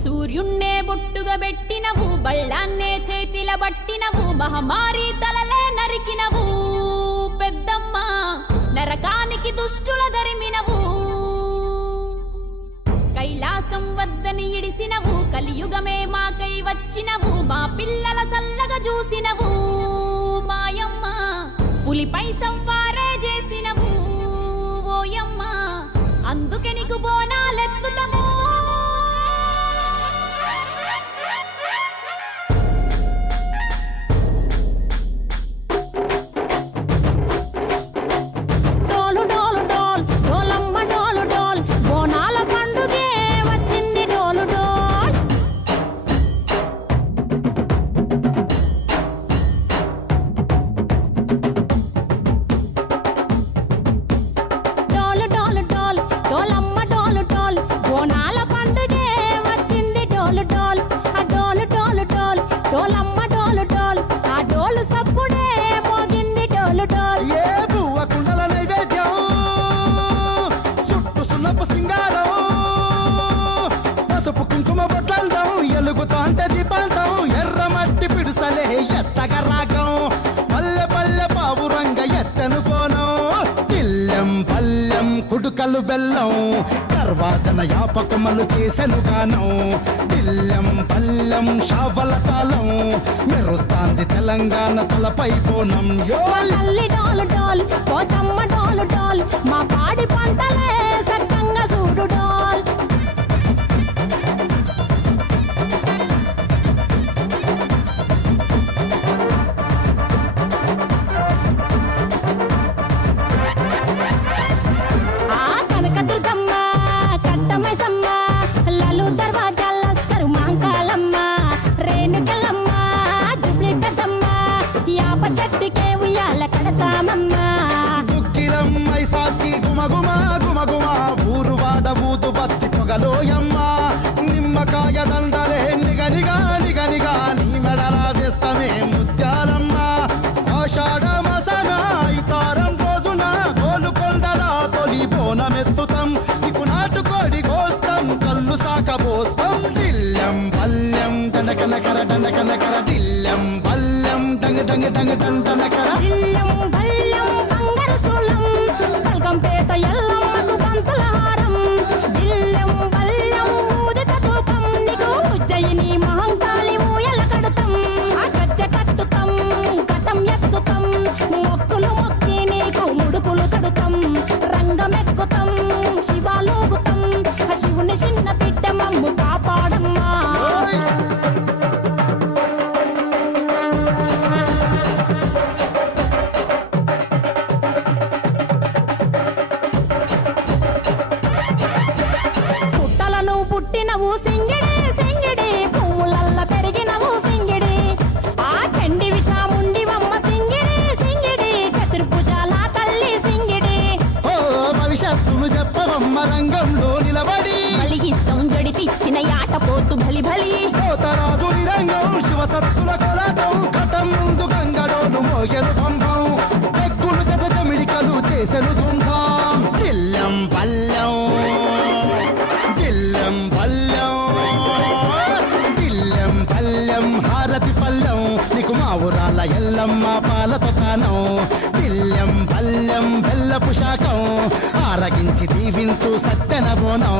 సూర్యున్నే బొట్టుగా పెట్టినవు, బళ్ళాన్నే చేతిల పట్టినవు, మహమారి తలలే నరికినవు పెద్దమ్మ, నరకానికి దుష్టుల ధరిమినవు. కైలాసం వద్దని ఇడిసినవు, కలియుగమే మాకై వచ్చినవు, మా పిల్లల సల్లగా చూసినవు మాయమ్మ, పులిపై సంవారే చేసినవు ఓయమ్మ, అందుకే నీకు బోనాలెత్తుతము. ఎలుగుతాంటే దీపాంతం ఎర్రమట్టి పిడుసలే ఎత్తగ రాగం, పల్లె పల్లె పావురంగ ఎత్తను కోనం, ఇల్లెం పల్లెం కుడుకలు బెల్లం, తర్వాతన యాపకమలు చేసెను గానం, ఇల్లెం పల్లెం షావల తాళం, మెరుస్తాంది తెలంగాణ తలపై బోనం. మా పాడి పంటలే సక్కంగా చూడు డాల్. దుక్కిలమ్మై సాచి గుమగుమ గుమగుమ, ఊరు వాడ ఊదు బత్తి పొగలోయమ్మ, నిమ్మకాయ దండలే నిగనిగా నిగనిగా, నీ మెడల వేస్తమే ముత్యాలమ్మ, ఆషాఢ మసన ఇతారం రోజున గోలుకొండలా తొలి బోనమెత్తుతాం, నీకు నాటుకోడి కోస్తాం, కళ్ళు సాకబోస్తాం, దిల్లెం పల్లెం దండకనకర దండకనకర, దిల్లెం పల్లెం డంగ డంగ డంగ డండనకర. పేట ఎల్లమ్మకు పంతుల హారం, దిల్లెం బల్లెం ఊదిత ధూపం, నీకు ఉజ్జయిని మహంకాళి ఊయల కడుతాం, గజ్జ కట్టుతాం, కటం ఎత్తుతాం, మొక్కులు మొక్కి నీకు ముడుపులు కడుతాం, రంగమెక్కుతాం, శివాలోగుతాం, శివుని చిన్న బిడ్డ మమ్ము కాపాడమ్మా. పుట్టినవు సింగిడి సింగిడి, పువ్వులల్ల పెరిగినవు సింగిడి, ఆ చండివి చాముండివమ్మ సింగిడి సింగిడి, చతుర్భుజాల తల్లి సింగిడి. ఓ భవిష్యత్తును చెప్పవమ్మ రంగంలో నిలబడి, బలిగిస్తాం జడితిచ్చిన యాట పోతు బలి బలి, పోతరాజు రంగం శివసత్తుల కొలాటం, కటం ముందు గంగడోలు మోగెను పంపం, చెక్కులు జత జమిడికలు చేసెను దుంభం, దిల్లెం పల్లెం దిల్లెం పల్లెం దిల్లెం పల్లెం హారతి పల్లెం, నీకు మా ఊరాల ఎల్లమ్మ పాలతో తానం, దిల్లెం పల్లెం బెల్లపు శాఖం, ఆరగించి దీవించు సత్తెన బోనం.